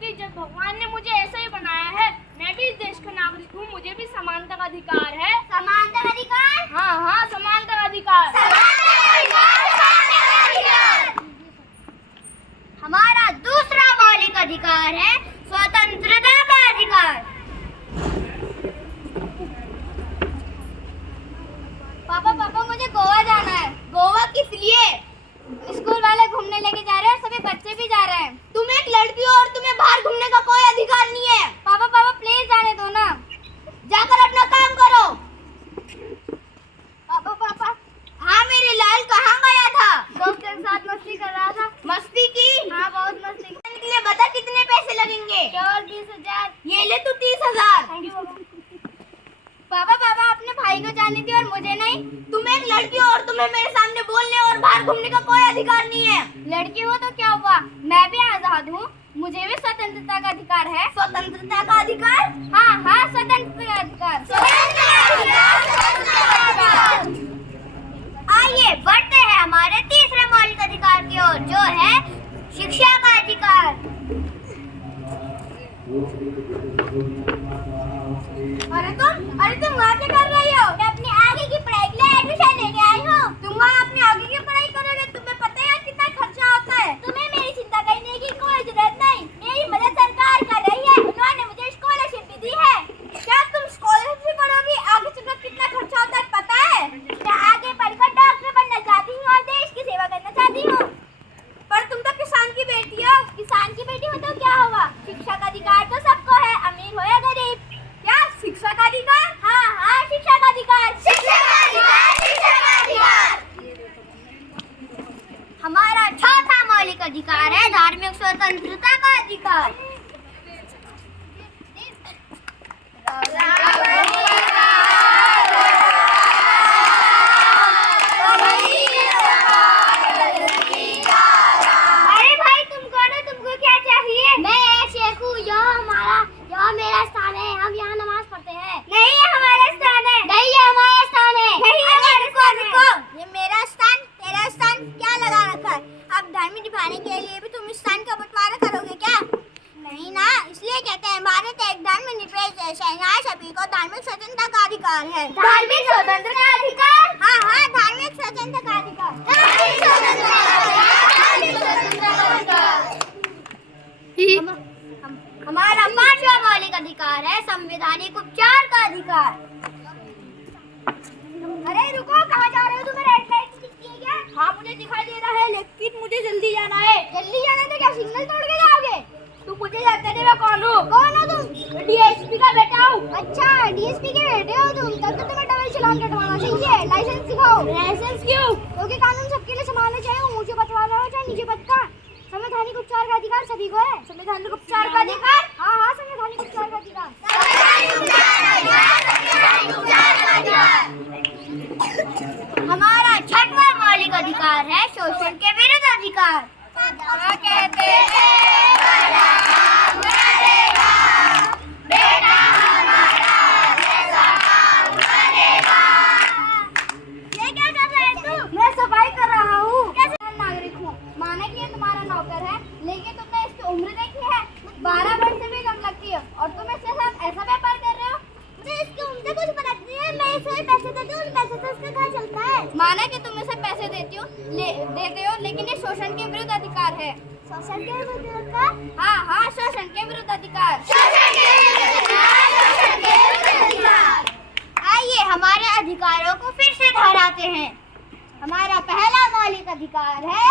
कि जब भगवान ने मुझे ऐसा ही बनाया है, मैं भी इस देश का नागरिक हूँ, मुझे भी समानता का अधिकार है। समानता का अधिकार? हाँ हाँ, समानता का अधिकार। हमारा दूसरा मौलिक अधिकार है स्वतंत्रता का अधिकार। पापा मुझे गोवा जाना है। गोवा किस लिए? स्कूल वाले घूमने लेके जा रहे हैं, सभी बच्चे भी जा रहे हैं। तुम एक लड़की हो और तुम्हें बाहर घूमने का कोई अधिकार नहीं है। पापा प्लीज जाने दो ना। जाकर अपना काम करो। पापा हाँ मेरे लाल, कहाँ गया था? दोस्तों के साथ मस्ती कर रहा था। मस्ती की? हाँ बहुत मस्ती। निकले, बता कितने पैसे लगेंगे? केवल 20,000। ये ले तू 30,000। थैंक यू पापा अपने भाई को जाने दी और मुझे नहीं। तुम एक लड़की हो और तुम्हें मेरे सामने बोलने और बाहर घूमने का कोई अधिकार नहीं है। लड़की हो तो क्या हुआ, मैं भी आजाद हूँ, मुझे भी स्वतंत्रता का अधिकार है। स्वतंत्रता का अधिकार? हाँ स्वतंत्रता का अधिकार। आइए बढ़ते हैं हमारे तीसरे मौलिक अधिकार की ओर, जो है शिक्षा का अधिकार। अरे तुम वहाँ क्या कर रही हो? मैं अपनी आगे की पढ़ाई के लिए एडमिशन लेने आई हूँ। तुम वहाँ अपनी आगे की पढ़ाई करोगे, तुम्हें पता है कितना खर्चा होता है? तुम्हें मेरी चिंता करने की कोई जरूरत नहीं, मेरी मदद सरकार कर रही है, उन्होंने मुझे स्कॉलरशिप भी दी है। क्या तुम स्कॉलरशिप से पढ़ोगी? आगे चलकर कितना खर्चा होता है पता है? मैं आगे पढ़कर डॉक्टर बनना चाहती हूँ और देश की सेवा करना चाहती हूँ। पर तुम तो किसान की बेटी हो। किसान की बेटी हो तो क्या हुआ, शिक्षा का अधिकार तो सबको है, अमीर हो या गरीब। क्या शिक्षा का अधिकार? हाँ शिक्षा का अधिकार। हमारा चौथा मौलिक अधिकार है धार्मिक स्वतंत्रता का अधिकार। अरे भाई तुम कौन हो, तुमको क्या चाहिए? मैं एक शेख हूँ, यह मेरा स्थान है, हम यहाँ नमाज पढ़ते हैं। नहीं ये हमारा स्थान है। नहीं ये हमारा स्थान है। नहीं रुको, ये मेरा स्थान तेरा स्थान क्या लगा रखा है? अब धर्म निभाने के लिए भी तुम इस स्थान का बंटवारा करोगे क्या? नहीं ना, इसलिए कहते हैं भारत एक धर्मनिरपेक्ष देश है, यहाँ सभी को धार्मिक स्वतंत्रता का अधिकार है। धार्मिक स्वतंत्रता का अधिकार? हाँ धार्मिक स्वतंत्रता का अधिकार। हमारा पांचवा मौलिक अधिकार है संवैधानिक उपचार का अधिकार। अरे रुको, कहाँ जा रहे हो? तुम्हें रेड लाइट दिखती है क्या? हाँ मुझे दिखाई दे रहा है, लेकिन मुझे जल्दी जाना है। जल्दी जाना तो क्या सिग्नल तोड़ के जाओगे? तुम मुझे जानते नहीं मैं कौन हूँ? कौन हो तुम? डीएसपी का बेटा हूँ। अच्छा डीएसपी के बेटे हो तुम, तब तो तुम्हें डबल चालान कटवाना चाहिए। लाइसेंस दिखाओ। लाइसेंस क्यों? क्योंकि कानून सबके लिए समान है, चाहे ऊंचे पद वाला हो चाहे नीचे पद का। संवैधानिक उपचार का अधिकार सभी को है। संवैधानिक उपचार का अधिकार? हाँ संवैधानिक उपचार का अधिकार। हमारा छठवां मौलिक अधिकार है शोषण के विरुद्ध अधिकार। कहते हैं बड़ा काम करेगा, बेटा हमारा ऐसा काम करेगा। ये क्या कर रहा है तू? मैं सफाई कर रहा हूँ। कैसे नागरिक हूँ, माना कि ये तुम्हारा नौकर है, लेकिन तुमने इसकी उम्र देखी है? 12 वर्ष से भी कम लगती है और तुम इसके साथ ऐसा व्यापार कर रहे हो। मुझे इसकी उम्र से कुछ पता नहीं है, मैं इसे पैसे देती हूँ, पैसे से उसका घर चलता है। माना कि तुम इसे पैसे देते हो, लेकिन ये शोषण के विरुद्ध अधिकार है। शोषण के विरुद्ध अधिकार? हाँ शोषण के विरुद्ध अधिकार। आइए हमारे अधिकारों को फिर से दोहराते हैं। हमारा पहला मौलिक अधिकार है